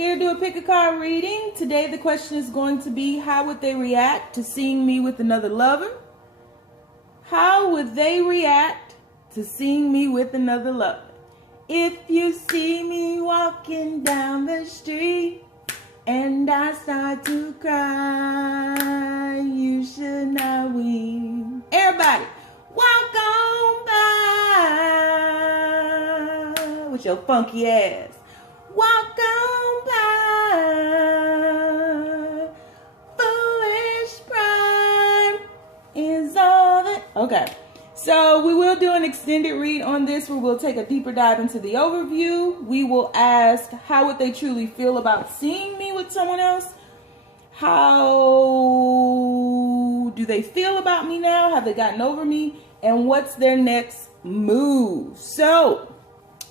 Here to do a pick a card reading. Today the question is going to be, how would they react to seeing me with another lover? How would they react to seeing me with another lover? If you see me walking down the street and I start to cry, you should not weep. Everybody, walk on by with your funky ass. Walk on by. Foolish pride is all that. Okay. So we will do an extended read on this where we'll take a deeper dive into the overview. We will ask, how would they truly feel about seeing me with someone else? How do they feel about me now? Have they gotten over me? And what's their next move? So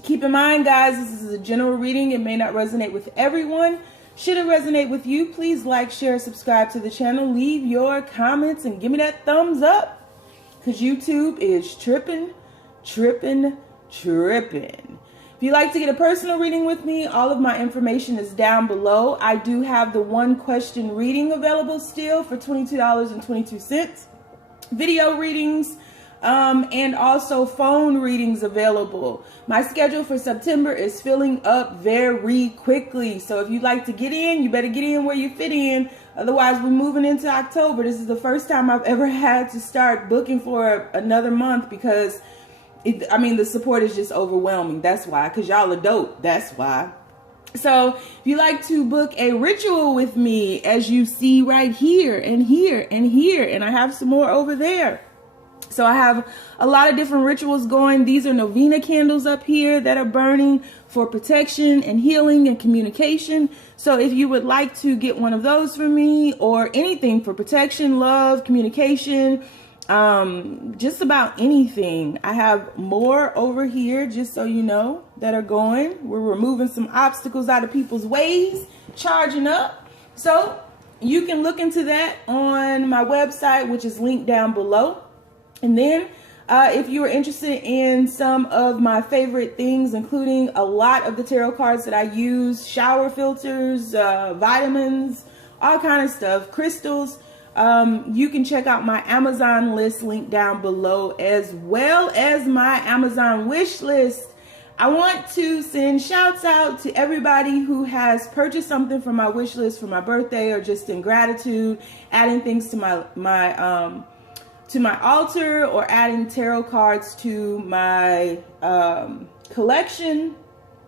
keep in mind, guys, this is a general reading. It may not resonate with everyone. Should it resonate with you, please like, share, subscribe to the channel. Leave your comments and give me that thumbs up. Because YouTube is tripping. If you'd like to get a personal reading with me, all of my information is down below. I do have the 1-question reading available still for $22.22. Video readings and also phone readings available. My schedule for September is filling up very quickly. So if you'd like to get in, you better get in where you fit in. Otherwise, we're moving into October. This is the first time I've ever had to start booking for another month because, the support is just overwhelming. That's why, because y'all are dope. That's why. So if you like to book a ritual with me, as you see right here and here and here, and I have some more over there. So I have a lot of different rituals going. These are novena candles up here that are burning for protection and healing and communication. So if you would like to get one of those for me or anything for protection, love, communication, just about anything. I have more over here, just so you know, that are going. We're removing some obstacles out of people's ways, charging up. So you can look into that on my website, which is linked down below. And then if you are interested in some of my favorite things, including a lot of the tarot cards that I use, shower filters, vitamins, all kind of stuff, crystals, you can check out my Amazon list linked down below, as well as my Amazon wish list. I want to send shouts out to everybody who has purchased something from my wish list for my birthday or just in gratitude, adding things to my altar or adding tarot cards to my collection,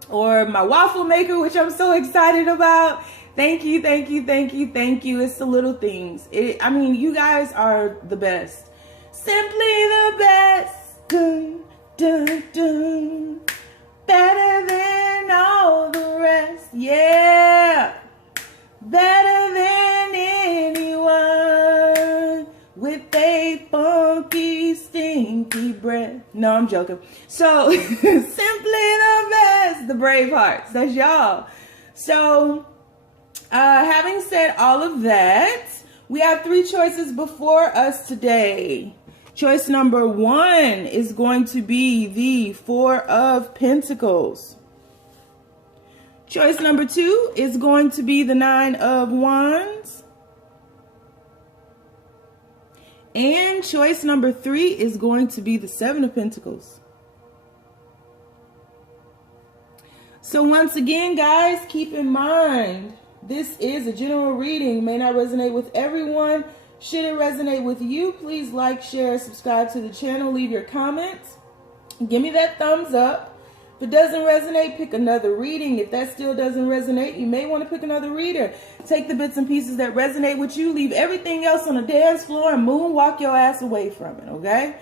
or my waffle maker, which I'm so excited about. Thank you, thank you, thank you, thank you. It's the little things. You guys are the best. Simply the best. Dun, dun, dun. Better than all the rest. Yeah. Better than anyone. With a funky, stinky breath. No, I'm joking. So, simply the best. The Bravehearts. That's y'all. So, having said all of that, we have 3 choices before us today. Choice number 1 is going to be the 4 of Pentacles. Choice number 2 is going to be the 9 of Wands. And choice number 3 is going to be the 7 of Pentacles. So once again, guys, keep in mind, this is a general reading. May not resonate with everyone. Should it resonate with you, please like, share, subscribe to the channel. Leave your comments. Give me that thumbs up. If it doesn't resonate, pick another reading. If that still doesn't resonate, you may want to pick another reader. Take the bits and pieces that resonate with you. Leave everything else on the dance floor and moonwalk your ass away from it, okay?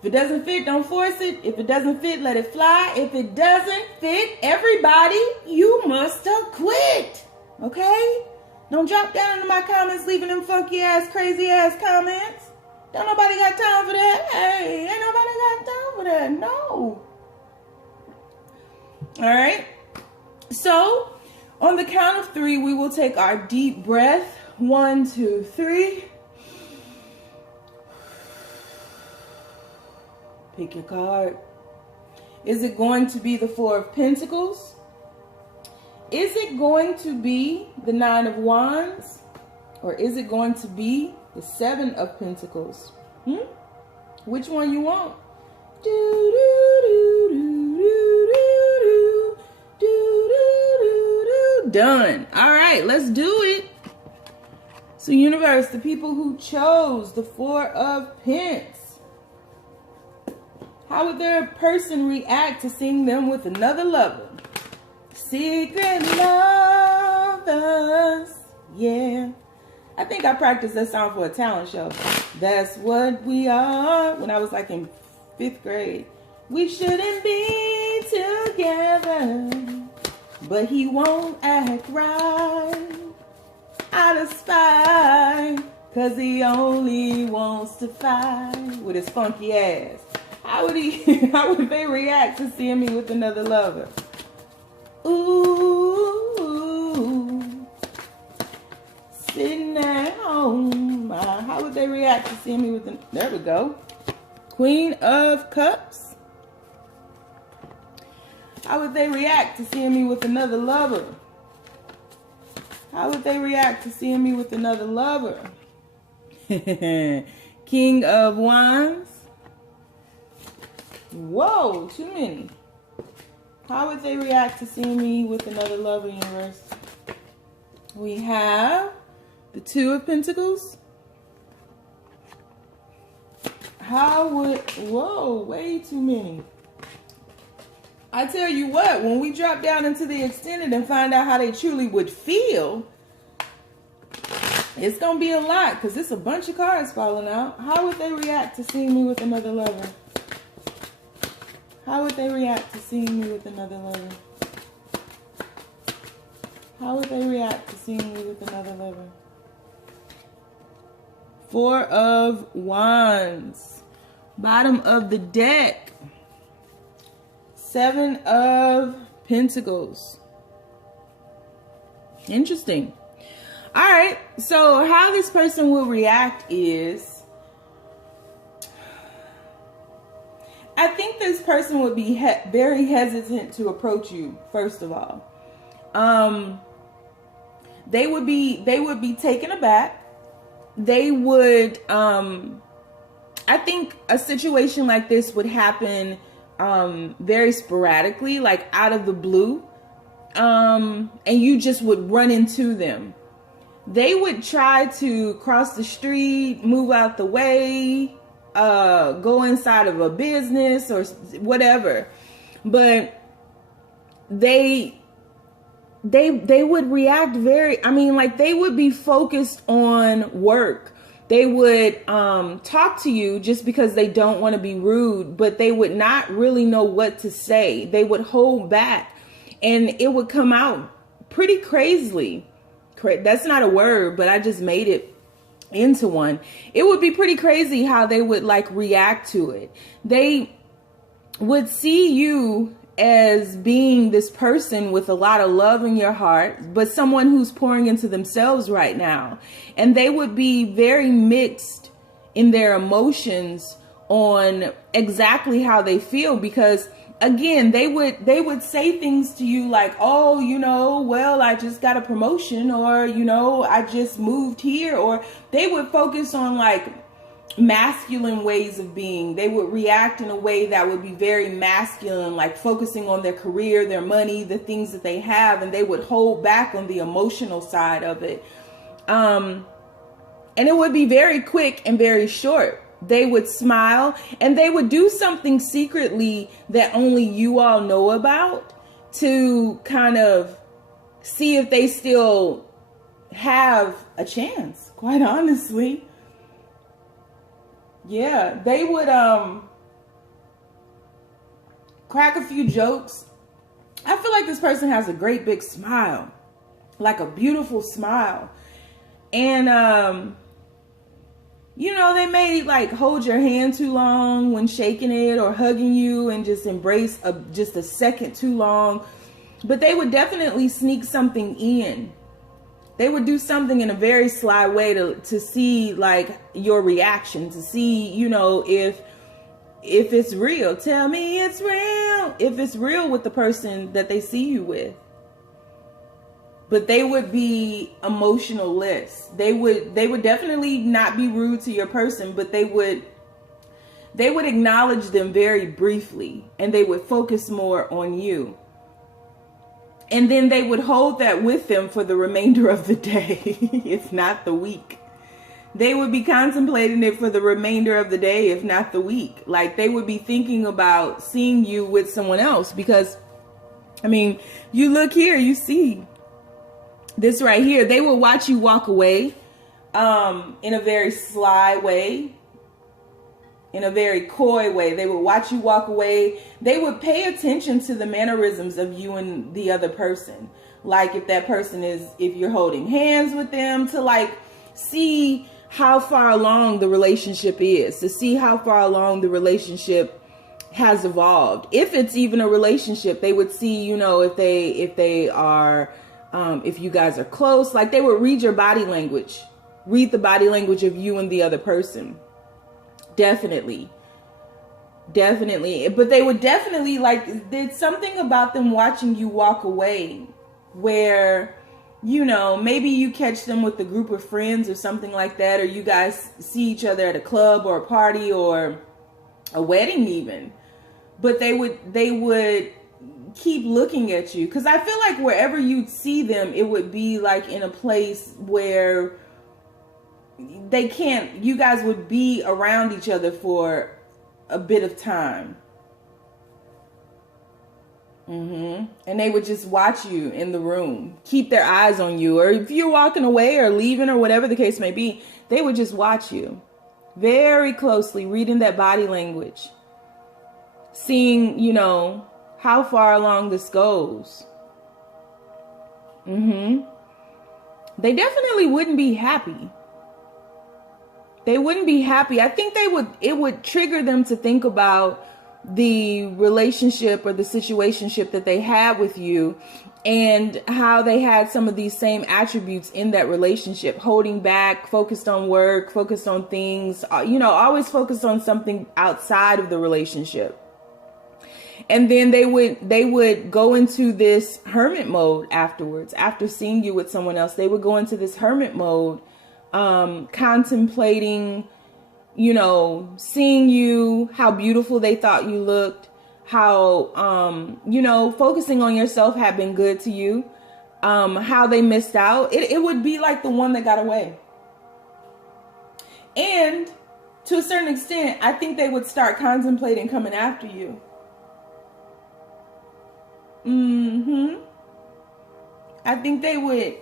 If it doesn't fit, don't force it. If it doesn't fit, let it fly. If it doesn't fit, everybody, you must have quit, okay? Don't drop down into my comments leaving them funky ass, crazy ass comments. Don't nobody got time for that. Hey, ain't nobody got time for that. No. All right. So on the count of 3, we will take our deep breath. 1, 2, 3. Pick your card. Is it going to be the 4 of Pentacles? Is it going to be the Nine of Wands? Or is it going to be the Seven of Pentacles? Which one you want? Done. All right, let's do it. So universe, the people who chose the Four of Pentacles, how would their person react to seeing them with another lover? Secret lovers. Yeah. I think I practiced that song for a talent show. That's what we are. When I was like in 5th grade. We shouldn't be together, but he won't act right. Out of spite, cause he only wants to fight with his funky ass. How would they react to seeing me with another lover? Ooh, sitting at home. How would they react to seeing me with there we go. Queen of Cups. How would they react to seeing me with another lover? How would they react to seeing me with another lover? King of Wands. Whoa, too many. How would they react to seeing me with another lover, universe? We have the Two of Pentacles. Whoa, way too many. I tell you what, when we drop down into the extended and find out how they truly would feel, it's going to be a lot because it's a bunch of cards falling out. How would they react to seeing me with another lover? How would they react to seeing me with another lover? How would they react to seeing me with another lover? Four of Wands. Bottom of the deck. Seven of Pentacles. Interesting. All right. So how this person will react is, I think this person would be very hesitant to approach you, first of all. They would be taken aback. They would, I think a situation like this would happen very sporadically, like out of the blue. And you just would run into them. They would try to cross the street, move out the way, go inside of a business or whatever. But they would react like they would be focused on work. They would talk to you just because they don't want to be rude, but they would not really know what to say. They would hold back and it would come out pretty crazily. That's not a word, but I just made it into one. It would be pretty crazy how they would like react to it. They would see you as being this person with a lot of love in your heart, but someone who's pouring into themselves right now. And they would be very mixed in their emotions on exactly how they feel, because again, they would say things to you like, oh, well, I just got a promotion, or, I just moved here, or they would focus on like masculine ways of being. They would react in a way that would be very masculine, like focusing on their career, their money, the things that they have, and they would hold back on the emotional side of it. And it would be very quick and very short. They would smile and they would do something secretly that only you all know about to kind of see if they still have a chance, quite honestly. Yeah, they would crack a few jokes. I feel like this person has a great big smile, like a beautiful smile. And they may like hold your hand too long when shaking it or hugging you and just embrace just a second too long. But they would definitely sneak something in. They would do something in a very sly way to see like your reaction, to see, if it's real. Tell me it's real. If it's real with the person that they see you with. but they would be emotionless. They would definitely not be rude to your person, but they would acknowledge them very briefly, and they would focus more on you. And then they would hold that with them for the remainder of the day, if not the week. They would be contemplating it for the remainder of the day, if not the week. Like, they would be thinking about seeing you with someone else, because, I mean, you look here, you see this right here. They will watch you walk away in a very sly way, in a very coy way. They would watch you walk away. They would pay attention to the mannerisms of you and the other person. Like, if that person is, if you're holding hands with them, to like see how far along the relationship is, to see how far along the relationship has evolved. If it's even a relationship, they would see, you know, if they are, if you guys are close. Like, they would read your body language, read the body language of you and the other person. Definitely. But they would definitely, like, there's something about them watching you walk away where, you know, maybe you catch them with a group of friends or something like that, or you guys see each other at a club or a party or a wedding even. But they would keep looking at you, because I feel like wherever you'd see them, it would be like in a place where they can't, you guys would be around each other for a bit of time. And they would just watch you in the room, keep their eyes on you, or if you're walking away or leaving or whatever the case may be, they would just watch you very closely, reading that body language, seeing, you know, how far along this goes. They definitely wouldn't be happy. They wouldn't be happy. I think it would trigger them to think about the relationship or the situationship that they had with you, and how they had some of these same attributes in that relationship, holding back, focused on work, focused on things, you know, always focused on something outside of the relationship. And then they would go into this hermit mode afterwards. After seeing you with someone else, they would go into this hermit mode, contemplating, you know, seeing you, how beautiful they thought you looked, how, you know, focusing on yourself had been good to you, how they missed out. It would be like the one that got away. And to a certain extent, I think they would start contemplating coming after you. I think they would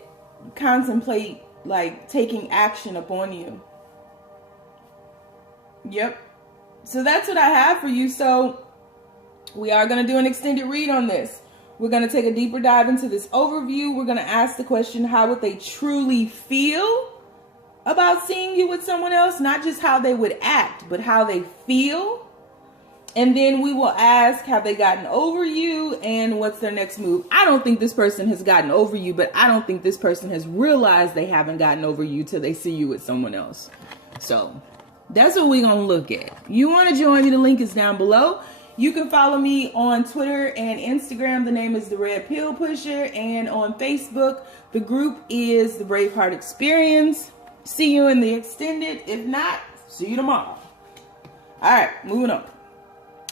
contemplate, like, taking action upon you. Yep. So that's what I have for you. So we are going to do an extended read on this. We're going to take a deeper dive into this overview. We're going to ask the question, how would they truly feel about seeing you with someone else? Not just how they would act, but how they feel. And then we will ask, have they gotten over you, and what's their next move? I don't think this person has gotten over you, but I don't think this person has realized they haven't gotten over you till they see you with someone else. So that's what we're going to look at. You want to join me? The link is down below. You can follow me on Twitter and Instagram. The name is The Red Pill Pusher. And on Facebook, the group is the Braveheart Experience. See you in the extended. If not, see you tomorrow. All right, moving on.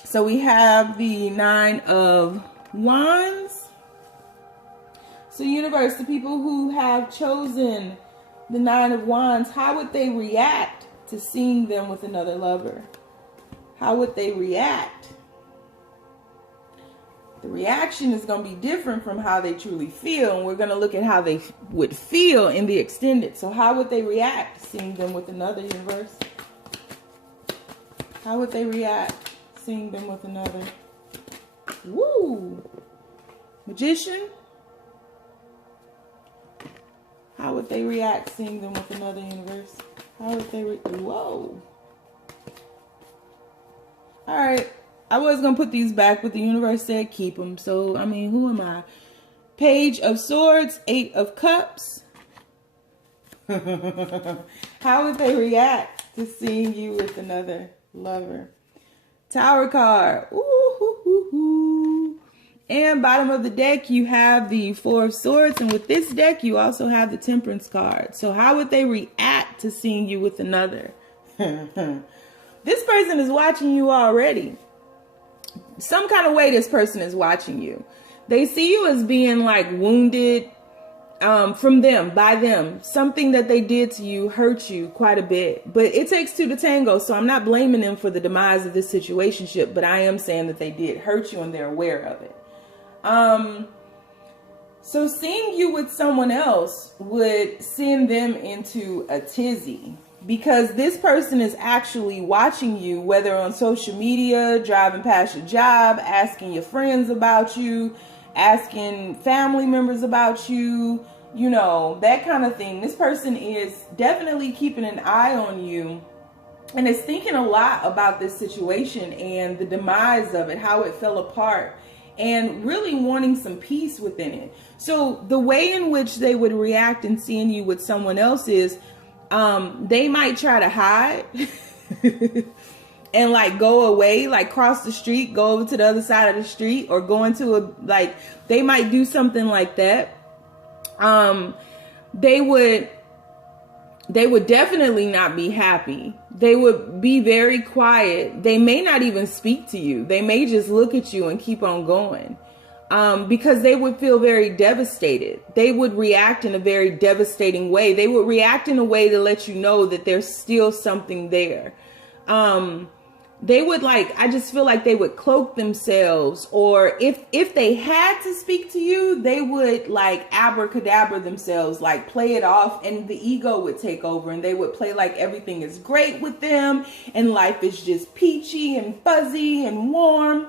So we have the 9 of Wands. So universe, the people who have chosen the 9 of Wands, how would they react to seeing them with another lover? How would they react? The reaction is going to be different from how they truly feel. And we're going to look at how they would feel in the extended. So how would they react seeing them with another, universe? How would they react seeing them with another? Woo! Magician. How would they react seeing them with another, universe? How would they whoa. All right. I was going to put these back, but the universe said keep them. So, I mean, who am I? Page of Swords, 8 of Cups. How would they react to seeing you with another lover? Tower card. Ooh, hoo, hoo, hoo. And bottom of the deck, you have the Four of Swords. And with this deck, you also have the Temperance card. So how would they react to seeing you with another? This person is watching you already. Some kind of way this person is watching you. They see you as being like wounded from them, by them. Something that they did to you hurt you quite a bit. But it takes two to tango. So I'm not blaming them for the demise of this situationship. But I am saying that they did hurt you and they're aware of it. So seeing you with someone else would send them into a tizzy, because this person is actually watching you, whether on social media, driving past your job, asking your friends about you, asking family members about you, you know, that kind of thing. This person is definitely keeping an eye on you and is thinking a lot about this situation and the demise of it, how it fell apart, and really wanting some peace within it. So the way in which they would react in seeing you with someone else is they might try to hide and like go away, like cross the street, go over to the other side of the street, or go into a, like, they might do something like that. They would definitely not be happy. They would be very quiet. They may not even speak to you. They may just look at you and keep on going. Because they would feel very devastated. They would react in a very devastating way. They would react in a way to let you know that there's still something there. They would, like, I just feel like they would cloak themselves, or if they had to speak to you, they would like abracadabra themselves, like play it off, and the ego would take over, and they would play like everything is great with them and life is just peachy and fuzzy and warm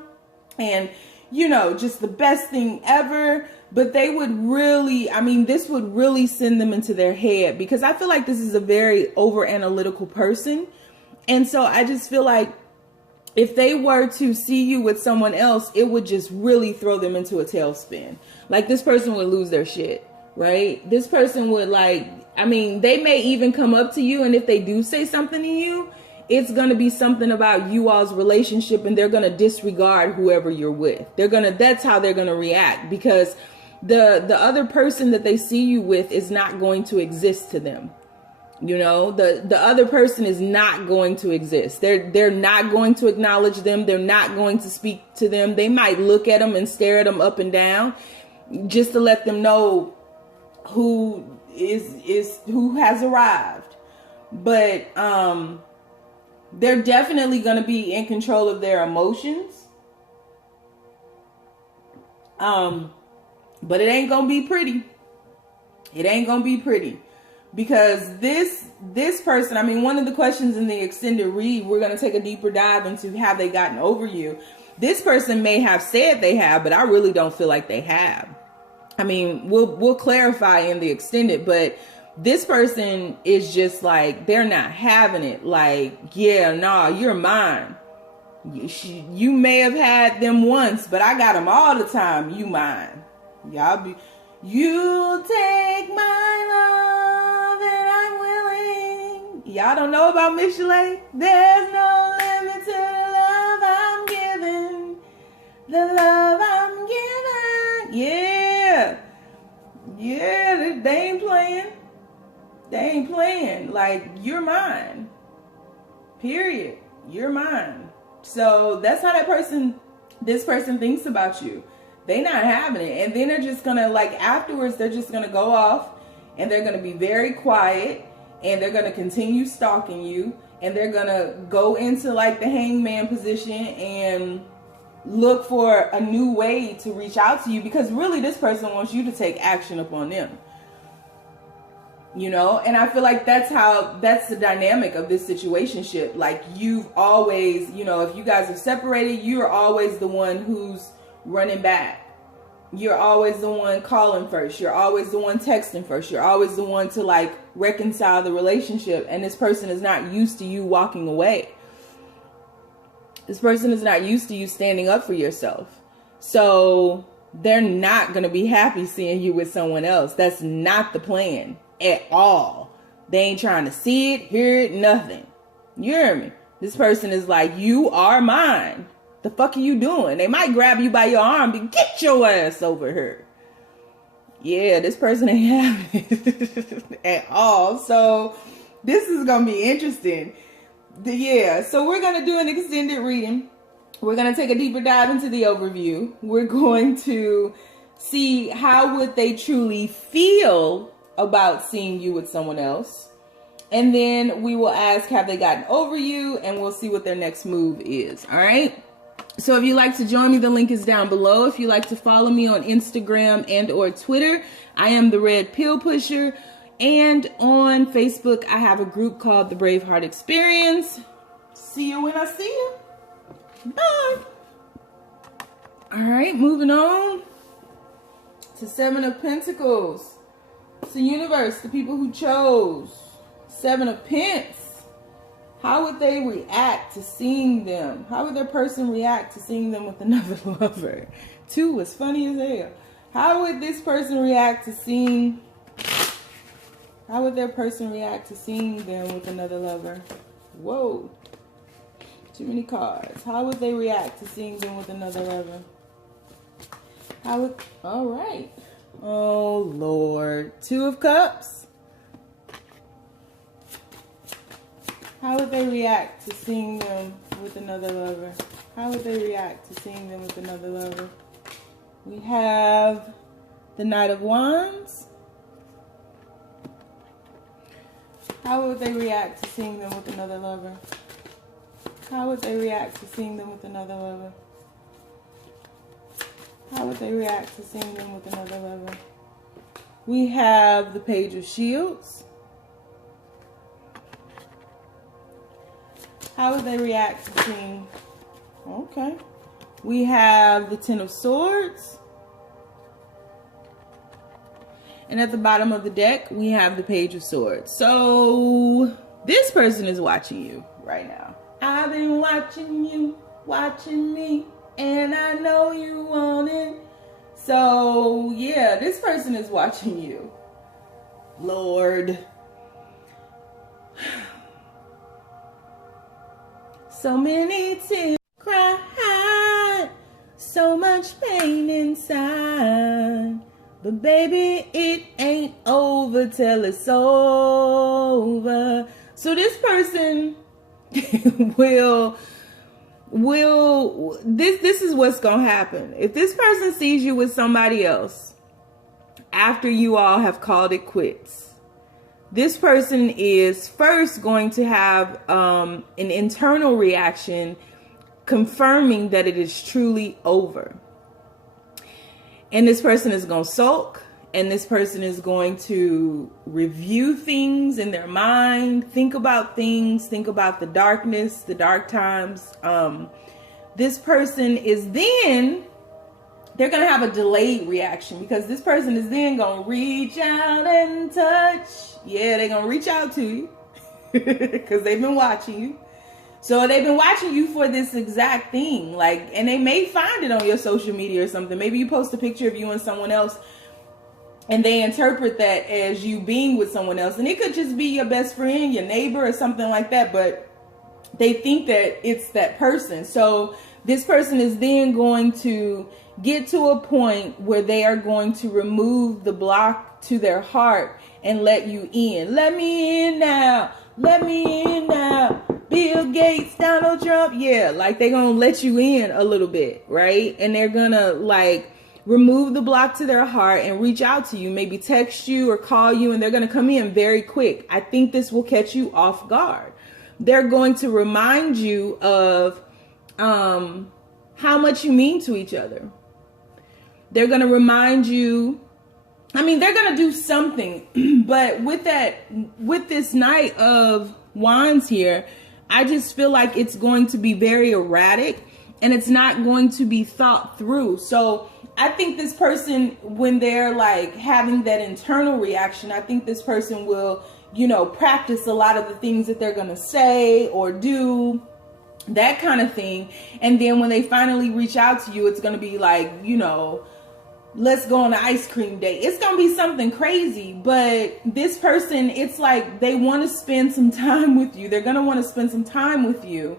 and, you know, just the best thing ever. But they would really, I mean, this would really send them into their head, because I feel like this is a very over analytical person. And so I just feel like if they were to see you with someone else, it would just really throw them into a tailspin. Like, this person would lose their shit, right? This person would, like, I mean, they may even come up to you, and if they do say something to you, it's going to be something about you all's relationship, and they're going to disregard whoever you're with. That's how they're going to react, because the other person that they see you with is not going to exist to them. You know, the other person is not going to exist. They're not going to acknowledge them. They're not going to speak to them. They might look at them and stare at them up and down just to let them know who has arrived. But they're definitely going to be in control of their emotions. But it ain't going to be pretty. It ain't going to be pretty. Because this person, I mean, one of the questions in the extended read, we're going to take a deeper dive into have they gotten over you. This person may have said they have, but I really don't feel like they have. I mean, we'll clarify in the extended, but this person is just like, they're not having it. Like, yeah, nah, you're mine. You may have had them once, but I got them all the time. You mine. You take my love and I'm willing. Y'all don't know about Miss Chalet? There's no limit to the love I'm giving. The love I'm giving. Yeah. Yeah, they ain't playing. They ain't playing. Like, you're mine. Period. You're mine. So that's how this person thinks about you. They not having it. And then they're just going to, like, afterwards, they're just going to go off and they're going to be very quiet and they're going to continue stalking you, and they're going to go into like the hangman position and look for a new way to reach out to you, because really this person wants you to take action upon them. You know, and I feel like that's the dynamic of this situationship. Like, you've always, you know, if you guys have separated, you're always the one who's running back. You're always the one calling first. You're always the one texting first. You're always the one to like reconcile the relationship. And this person is not used to you walking away. This person is not used to you standing up for yourself. So they're not going to be happy seeing you with someone else. That's not the plan at all. They ain't trying to see it, hear it, nothing. You hear me? This person is like, you are mine. The fuck are you doing? They might grab you by your arm and get your ass over here. Yeah, this person ain't having it at all. So this is going to be interesting. Yeah, so we're going to do an extended reading. We're going to take a deeper dive into the overview. We're going to see how would they truly feel about seeing you with someone else. And then we will ask, have they gotten over you? And we'll see what their next move is. All right. So if you'd like to join me, the link is down below. If you'd like to follow me on Instagram and or Twitter, I am the Red Pill Pusher. And on Facebook, I have a group called the Braveheart Experience. See you when I see you. Bye. All right, moving on to Seven of Pentacles. It's the universe, the people who chose. Seven of Pence. How would they react to seeing them? How would their person react to seeing them with another lover? Two was funny as hell. How would this person react to seeing... How would their person react to seeing them with another lover? Whoa. Too many cards. How would they react to seeing them with another lover? How would... All right. Oh, Lord. Two of Cups. How would they react to seeing them with another lover? How would they react to seeing them with another lover? We have the Knight of Wands. How would they react to seeing them with another lover? How would they react to seeing them with another lover? How would they react to seeing them with another lover? We have the Page of Shields. How would they react to seeing... Okay. We have the Ten of Swords. And at the bottom of the deck, we have the Page of Swords. So this person is watching you right now. I've been watching you, watching me, and I know you want it. So yeah, this person is watching you. Lord. So many tears cried, so much pain inside. But baby, it ain't over till it's over. So this person this is what's gonna happen. If this person sees you with somebody else after you all have called it quits, this person is first going to have an internal reaction confirming that it is truly over. And this person is going to sulk, and this person is going to review things in their mind, think about things, think about the darkness, the dark times. This person is then, they're going to have a delayed reaction because this person is then going to reach out and touch. Yeah, they're going to reach out to you because they've been watching you. So they've been watching you for this exact thing. Like, and they may find it on your social media or something. Maybe you post a picture of you and someone else and they interpret that as you being with someone else. And it could just be your best friend, your neighbor or something like that. But they think that it's that person. So this person is then going to get to a point where they are going to remove the block to their heart and let you in. Let me in now. Let me in now. Bill Gates, Donald Trump. Yeah, like they're going to let you in a little bit, right? And they're going to like remove the block to their heart and reach out to you, maybe text you or call you, and they're going to come in very quick. I think this will catch you off guard. They're going to remind you of how much you mean to each other. They're going to remind you, I mean, they're going to do something, but with this Knight of Wands here, I just feel like it's going to be very erratic and it's not going to be thought through. So I think this person, when they're like having that internal reaction, I think this person will, you know, practice a lot of the things that they're going to say or do, that kind of thing. And then when they finally reach out to you, it's going to be like, you know, let's go on an ice cream date. It's going to be something crazy. But this person, it's like they want to spend some time with you. They're going to want to spend some time with you.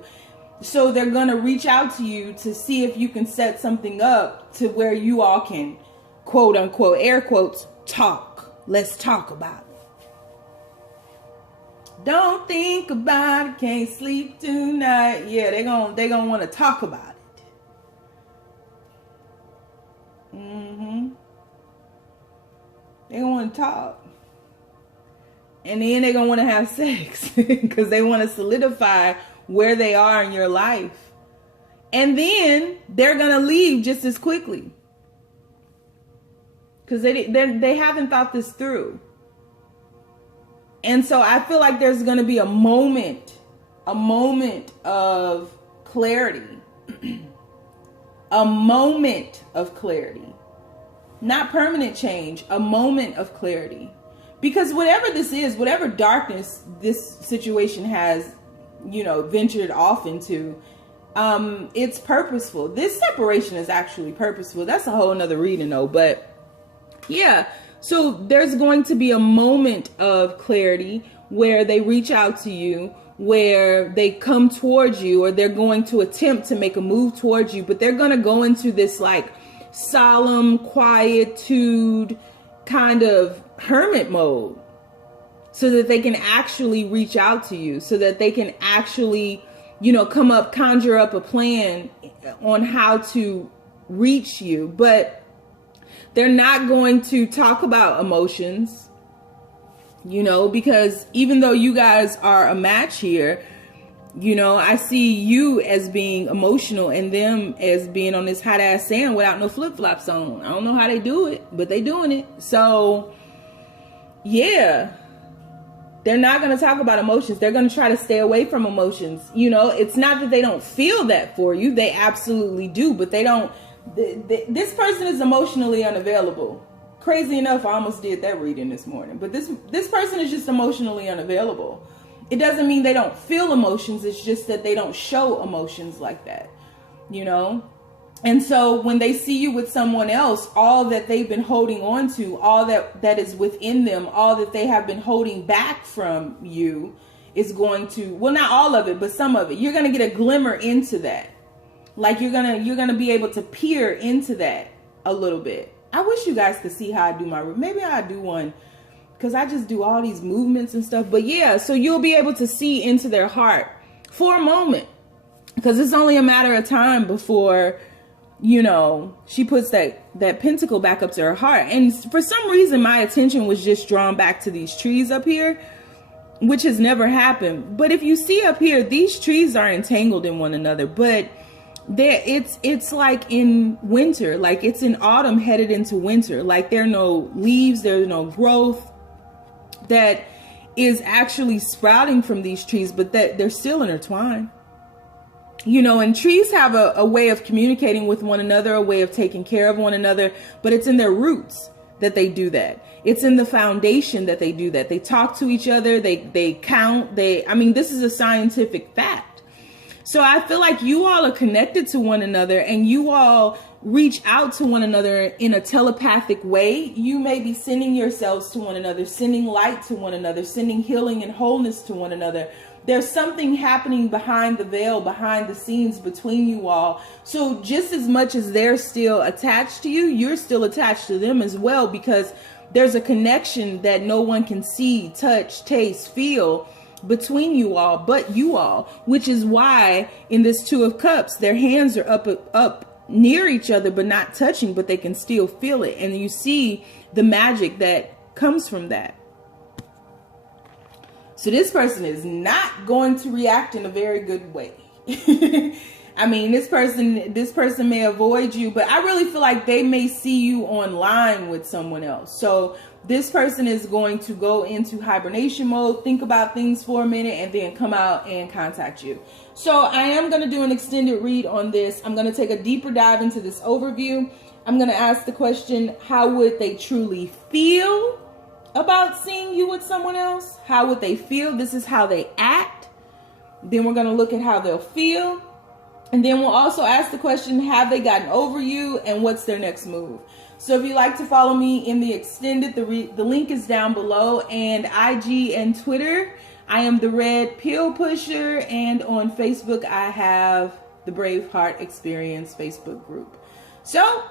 So they're going to reach out to you to see if you can set something up to where you all can, quote unquote, air quotes, talk. Let's talk about it. Don't think about it, can't sleep tonight. Yeah, they're gonna want to talk about it. They're gonna want to talk. And then they're gonna want to have sex because they want to solidify where they are in your life. And then they're gonna leave just as quickly because they haven't thought this through. And so I feel like there's going to be a moment of clarity, a moment of clarity, not permanent change, a moment of clarity, because whatever this is, whatever darkness this situation has, ventured off into, it's purposeful. This separation is actually purposeful. That's a whole nother reading though. But yeah. So there's going to be a moment of clarity where they reach out to you, where they come towards you, or they're going to attempt to make a move towards you, but they're going to go into this like solemn quietude kind of hermit mode so that they can actually reach out to you, so that they can actually, conjure up a plan on how to reach you. But they're not going to talk about emotions, because even though you guys are a match here, I see you as being emotional and them as being on this hot ass sand without no flip-flops on. I don't know how they do it, but they doing it. So yeah, they're not going to talk about emotions. They're going to try to stay away from emotions. It's not that they don't feel that for you. They absolutely do, but they don't. This person is emotionally unavailable. Crazy enough, I almost did that reading this morning. But this person is just emotionally unavailable. It doesn't mean they don't feel emotions. It's just that they don't show emotions like that, And so when they see you with someone else, all that they've been holding on to, all that is within them, all that they have been holding back from you is going to, well, not all of it, but some of it. You're going to get a glimmer into that. Like you're gonna be able to peer into that a little bit. I wish you guys could see how I do maybe I'll do one, because I just do all these movements and stuff. But yeah, so you'll be able to see into their heart for a moment, because it's only a matter of time before, she puts that pentacle back up to her heart. And for some reason, my attention was just drawn back to these trees up here, which has never happened. But if you see up here, these trees are entangled in one another, but it's like in winter, like it's in autumn headed into winter. Like there are no leaves, there's no growth that is actually sprouting from these trees, but that they're still intertwined. And trees have a way of communicating with one another, a way of taking care of one another, but it's in their roots that they do that. It's in the foundation that they do that. They talk to each other, they count, this is a scientific fact. So I feel like you all are connected to one another, and you all reach out to one another in a telepathic way. You may be sending yourselves to one another, sending light to one another, sending healing and wholeness to one another. There's something happening behind the veil, behind the scenes between you all. So just as much as they're still attached to you, you're still attached to them as well, because there's a connection that no one can see, touch, taste, feel between you all but you all, which is why in this Two of Cups their hands are up near each other but not touching, but they can still feel it. And you see the magic that comes from that. So this person is not going to react in a very good way. This person may avoid you, but I really feel like they may see you online with someone else. So this person is going to go into hibernation mode, think about things for a minute, and then come out and contact you. So I am going to do an extended read on this. I'm going to take a deeper dive into this overview. I'm going to ask the question, how would they truly feel about seeing you with someone else? How would they feel? This is how they act. Then we're going to look at how they'll feel. And then we'll also ask the question, have they gotten over you, and what's their next move? So if you'd like to follow me in the extended, the link is down below, and IG and Twitter. I am the Red Pill Pusher, and on Facebook I have the Braveheart Experience Facebook group. So,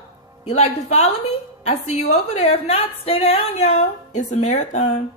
you like to follow me? I see you over there. If not, stay down, y'all. It's a marathon.